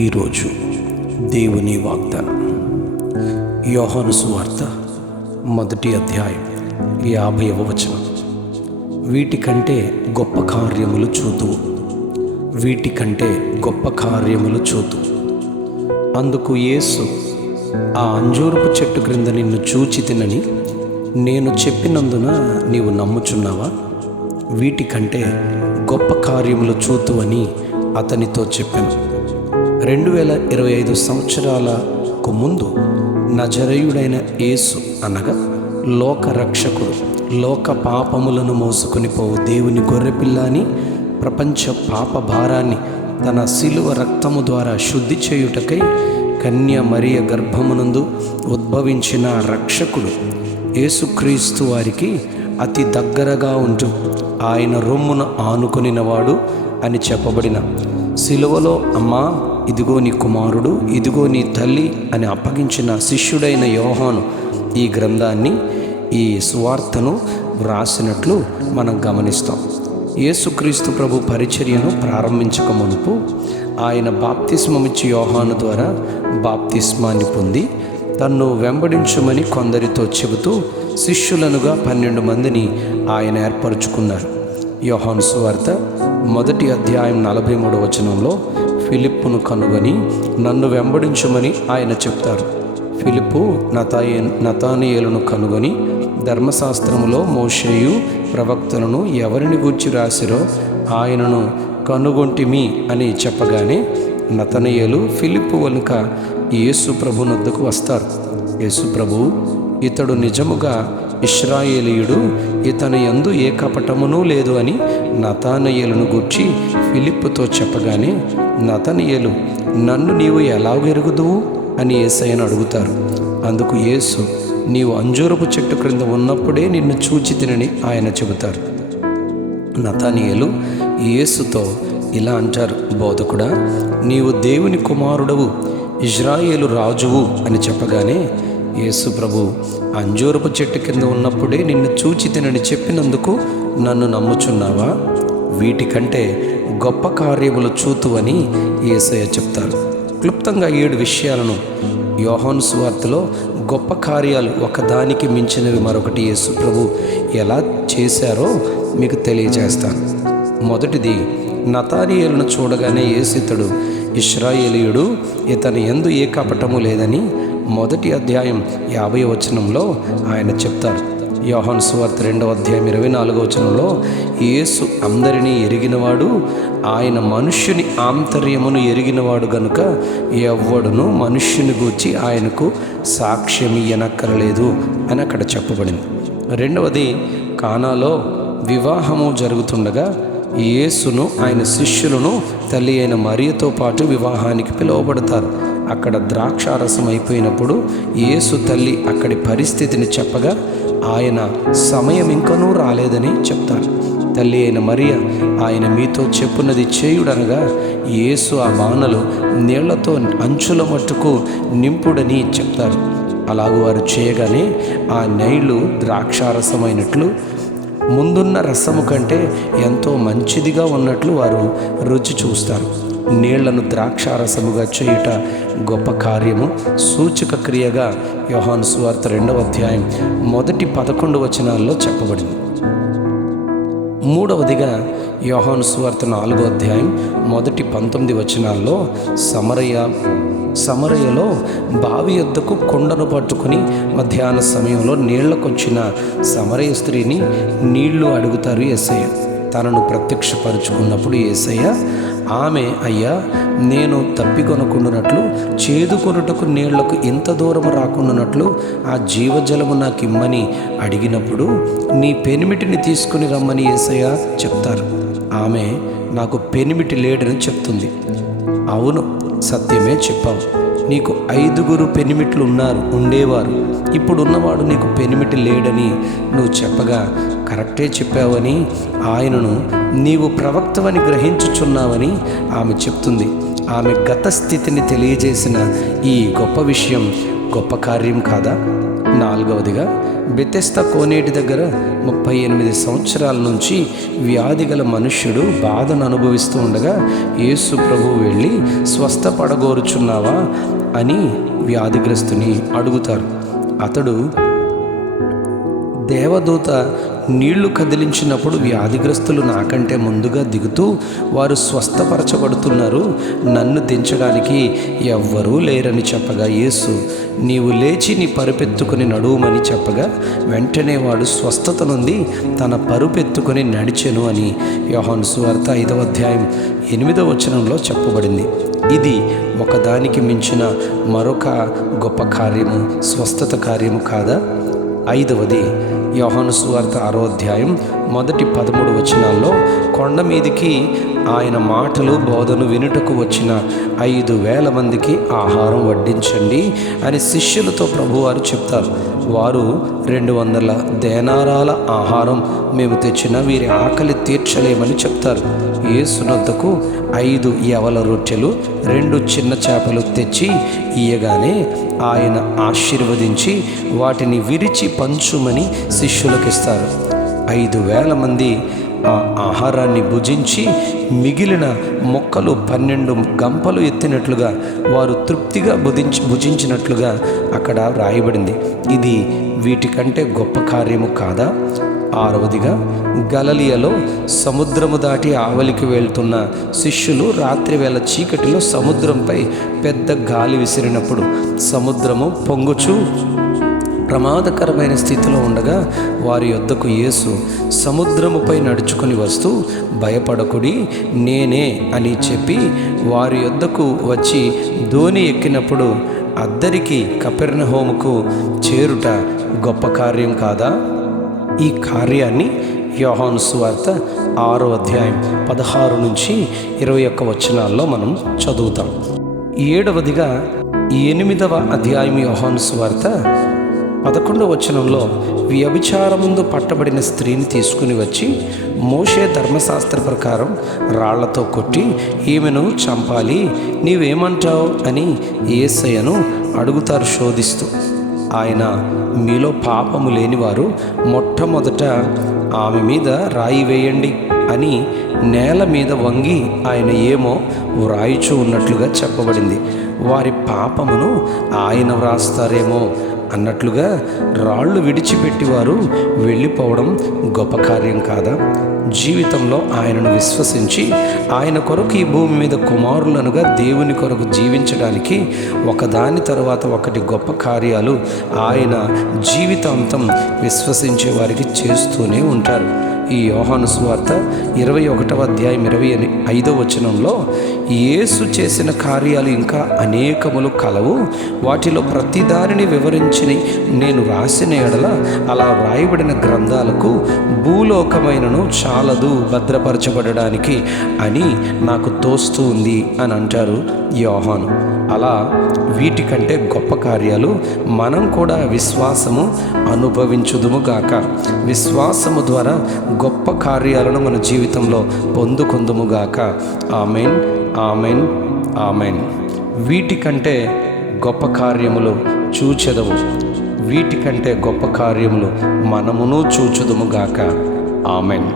ఈరోజు దేవుని వాగ్దానం యోహాను సువార్త 1వ అధ్యాయం 50వ వచనం. వీటికంటే గొప్ప కార్యములు చూతువు, వీటికంటే గొప్ప కార్యములు చూతువు. అందుకు యేసు, ఆ అంజూరపు చెట్టు క్రింద నిన్ను చూచి తినని నేను చెప్పినందున నీవు నమ్ముచున్నావా? వీటికంటే గొప్ప కార్యములు చూతువని అతనితో చెప్పాను. 2025 సంవత్సరాలకు ముందు నజరేయుడైన యేసు అనగా లోక రక్షకుడు, లోక పాపములను మోసుకొని పోవు దేవుని గొర్రెపిల్ల అని ప్రపంచ పాప భారాన్ని తన శిలువ రక్తము ద్వారా శుద్ధి చేయుటకై కన్య మరియ గర్భమునందు ఉద్భవించిన రక్షకుడు యేసుక్రీస్తు వారికి అతి దగ్గరగా ఉంటూ ఆయన రొమ్మున ఆనుకొనినవాడు అని చెప్పబడిన శిలువలో, అమ్మా ఇదిగో నీ కుమారుడు, ఇదిగో నీ తల్లి అని అప్పగించిన శిష్యుడైన యోహాను ఈ గ్రంథాన్ని, ఈ సువార్తను వ్రాసినట్లు మనం గమనిస్తాం. యేసుక్రీస్తు ప్రభు పరిచర్యను ప్రారంభించక మునుపు ఆయన బాప్తిస్మమిచ్చి యోహాను ద్వారా బాప్తిస్మాన్ని పొంది తన్ను వెంబడించమని కొందరితో చెబుతూ శిష్యులనుగా 12 మందిని ఆయన ఏర్పరచుకున్నారు. యోహాను సువార్త 1వ అధ్యాయం 43వ వచనంలో ఫిలిప్పును కనుగొని నన్ను వెంబడించమని ఆయన చెప్తారు. ఫిలిప్పు నతానీయేలును కనుగొని ధర్మశాస్త్రములో మోషేయు ప్రవక్తలను ఎవరిని గూర్చి రాసిరో ఆయనను కనుగొంటిమి అని చెప్పగానే నతనయేలు ఫిలిప్పు వెనుక యేసు ప్రభు నొద్దకు వస్తారు. యేసు ప్రభు, ఇతడు నిజముగా ఇశ్రాయేలీయుడు, ఇతని యందు ఏ కపటమునూ లేదు అని నతానయేలును గూర్చి ఫిలిప్పుతో చెప్పగానే నతనయేలు, నన్ను నీవు ఎలాగెరుగుదువు అని యేసయ్యను అడుగుతారు. అందుకు యేసు, నీవు అంజూరపు చెట్టు క్రింద ఉన్నప్పుడే నిన్ను చూచి తినని ఆయన చెబుతారు. నతనయేలు యేసుతో ఇలా అంటారు, బోధకుడా, నీవు దేవుని కుమారుడవు, ఇశ్రాయేలు రాజువు అని చెప్పగానే యేసు ప్రభు, అంజూరపు చెట్టు కింద ఉన్నప్పుడే నిన్ను చూచి తినని చెప్పినందుకు నన్ను నమ్ముచున్నావా? వీటికంటే గొప్ప కార్యములు చూతువని యేసయ్య చెప్తారు. క్లుప్తంగా 7 విషయాలను యోహాను సువార్తలో గొప్ప కార్యాలు ఒకదానికి మించినవి మరొకటి యేసు ప్రభు ఎలా చేశారో మీకు తెలియజేస్తాను. మొదటిది, నతానీయేలును చూడగానే యేసు, ఇతడు ఇశ్రాయేలీయుడు, ఇతని యందు ఏ కపటము లేదని 1వ అధ్యాయం 50వ వచనంలో ఆయన చెప్తారు. యోహాను సువార్త 2వ అధ్యాయం 24వ వచనంలో యేసు అందరినీ ఎరిగినవాడు, ఆయన మనుష్యుని ఆంతర్యమును ఎరిగినవాడు గనుక ఎవ్వడును మనుష్యుని గూర్చి ఆయనకు సాక్ష్యం ఇయ్యనక్కరలేదు అని అక్కడ చెప్పబడింది. రెండవది, కానాలో వివాహము జరుగుతుండగా యేసును ఆయన శిష్యులను తల్లి అయిన మరియతో పాటు వివాహానికి పిలువబడతారు. అక్కడ ద్రాక్షారసం అయిపోయినప్పుడు యేసు తల్లి అక్కడి పరిస్థితిని చెప్పగా ఆయన సమయం ఇంకనూ రాలేదని చెప్తారు. తల్లి అయిన మరియ, ఆయన మీతో చెప్పున్నది చేయుడనగా యేసు ఆ బాణలు నీళ్లతో అంచుల మట్టుకు నింపుడని చెప్తారు. అలాగూ వారు చేయగానే ఆ నీళ్లు ద్రాక్షారసమైనట్లు, ముందున్న రసము కంటే ఎంతో మంచిదిగా ఉన్నట్లు వారు రుచి చూస్తారు. నీళ్లను ద్రాక్షారసముగా చేయుట గొప్ప కార్యము, సూచక క్రియగా యోహాను సువార్త 2వ అధ్యాయం మొదటి 11 వచనాల్లో చెప్పబడింది. మూడవదిగా యోహాను సువార్త 4వ అధ్యాయం మొదటి 19 వచనాల్లో సమరయలో బావి యొద్దకు కొండను పట్టుకుని మధ్యాహ్న సమయంలో నీళ్లకొచ్చిన సమరయ స్త్రీని నీళ్లు అడుగుతారు యేసయ్య. తనను ప్రత్యక్షపరుచుకున్నప్పుడు యేసయ్య ఆమె, అయ్యా, నేను తప్పికొనకుండానట్లు చేదుకొనుటకు నీళ్లకు ఇంత దూరం రాకుండానట్లు ఆ జీవజలము నాకు ఇమ్మని అడిగినప్పుడు నీ పెనిమిటిని తీసుకుని రమ్మని యేసయ్య చెప్తారు. ఆమె, నాకు పెనిమిటి లేడని చెప్తుంది. అవును, సత్యమే చెప్పావు, నీకు 5 పెనిమిట్లు ఉండేవారు, ఇప్పుడున్నవాడు నీకు పెనిమిటి లేడని నువ్వు చెప్పగా కరెక్టే చెప్పావని ఆయనను నీవు ప్రవక్తవని గ్రహించుచున్నావని ఆమె చెప్తుంది. ఆమె గత స్థితిని తెలియజేసిన ఈ గొప్ప విషయం గొప్ప కార్యం కాదా? నాలుగవదిగా బెతెస్దా కోనేటి దగ్గర 38 సంవత్సరాల నుంచి వ్యాధి గల మనుష్యుడు బాధను అనుభవిస్తూ ఉండగా యేసు ప్రభువు వెళ్ళి స్వస్థపడగోరుచున్నావా అని వ్యాధిగ్రస్తుని అడుగుతారు. అతడు దేవదూత నీళ్లు కదిలించినప్పుడు వ్యాధిగ్రస్తులు నాకంటే ముందుగా దిగుతూ వారు స్వస్థపరచబడుతున్నారు, నన్ను దించడానికి ఎవ్వరూ లేరని చెప్పగా యేసు నీవు లేచి నీ పరుపెత్తుకుని నడువుమని చెప్పగా వెంటనే వాడు స్వస్థత నుండి తన పరుపెత్తుకుని నడిచెను అని యోహాను సువార్త 5వ అధ్యాయం 8వ వచనంలో చెప్పబడింది. ఇది ఒకదానికి మించిన మరొక గొప్ప కార్యము, స్వస్థత కార్యము కాదా? ఐదవది యోహాను సువార్త 6వ అధ్యాయం మొదటి 13 వచనాల్లో కొండ మీదికి ఆయన మాటలు బోధను వినుటకు వచ్చిన 5,000 మందికి ఆహారం వడ్డించండి అని శిష్యులతో ప్రభువారు చెప్తారు. వారు 200 దేనారాల ఆహారం మేము తెచ్చిన వీరి ఆకలి తీర్చలేమని చెప్తారు. యేసునొద్దకు 5 యవల రొట్టెలు 2 చిన్న చేపలు తెచ్చి ఇయ్యగానే ఆయన ఆశీర్వదించి వాటిని విరిచి పంచుమని శిష్యులకు ఇస్తారు. 5,000 మంది ఆ ఆహారాన్ని భుజించి మిగిలిన మొక్కలు 12 గంపలు ఎత్తినట్లుగా వారు తృప్తిగా భుజించినట్లుగా అక్కడ రాయబడింది. ఇది వీటికంటే గొప్ప కార్యము కాదా? ఆరవదిగా గలిలయలో సముద్రము దాటి ఆవలికి వెళ్తున్న శిష్యులు రాత్రివేళ చీకటిలో సముద్రంపై పెద్ద గాలి విసిరినప్పుడు సముద్రము పొంగుచూ ప్రమాదకరమైన స్థితిలో ఉండగా వారి యొద్దకు యేసు సముద్రముపై నడుచుకుని వస్తూ భయపడకుడి నేనే అని చెప్పి వారి యొద్దకు వచ్చి దోణి ఎక్కినప్పుడు అద్దరికి కపెర్నహూముకు చేరుట గొప్ప కార్యం కాదా? ఈ కార్యాన్ని యోహాను సువార్త 6వ అధ్యాయం 16 నుంచి 21 వచనాల్లో మనం చదువుతాం. 7వదిగా 8వ అధ్యాయం యోహాను సువార్త 11వ వచనంలో వ్యభిచారముందు పట్టబడిన స్త్రీని తీసుకుని వచ్చి మోషే ధర్మశాస్త్ర ప్రకారం రాళ్లతో కొట్టి ఈమెను చంపాలి, నీవేమంటావు అని యేసయ్యను అడుగుతారు శోధిస్తూ. ఆయన మీలో పాపము లేనివారు మొట్టమొదట ఆమె మీద రాయి వేయండి అని నేల మీద వంగి ఆయన ఏమో వ్రాయిచూ ఉన్నట్లుగా చెప్పబడింది. వారి పాపమును ఆయన వ్రాస్తారేమో అన్నట్లుగా రాళ్ళు విడిచిపెట్టి వారు వెళ్ళిపోవడం గొప్ప కార్యం కాదా? జీవితంలో ఆయనను విశ్వసించి ఆయన కొరకు ఈ భూమి మీద కుమారులనుగా దేవుని కొరకు జీవించడానికి ఒకదాని తర్వాత ఒకటి గొప్ప కార్యాలు ఆయన జీవితాంతం విశ్వసించే వారికి చేస్తూనే ఉంటారు. ఈ యోహాను సువార్త 21వ అధ్యాయం 25వ వచనంలో యేసు చేసిన కార్యాలు ఇంకా అనేకములు కలవు, వాటిలో ప్రతి దానిని వివరించి నేను రాసిన ఎడల అలా వ్రాయబడిన గ్రంథాలకు భూలోకమైనను చాలదు భద్రపరచబడడానికి అని నాకు తోస్తూ ఉంది అని అంటారు యోహాను. అలా వీటికంటే గొప్ప కార్యాలు మనం కూడా విశ్వాసము అనుభవించుదుముగాక. విశ్వాసము ద్వారా గొప్ప కార్యాలను మన జీవితంలో పొందుకుందుముగాక. Amen, amen, amen. వీటికంటే గొప్ప కార్యములు చూచెదము, వీటికంటే గొప్ప కార్యములు మనమును చూచుదుముగాక. ఆమెన్.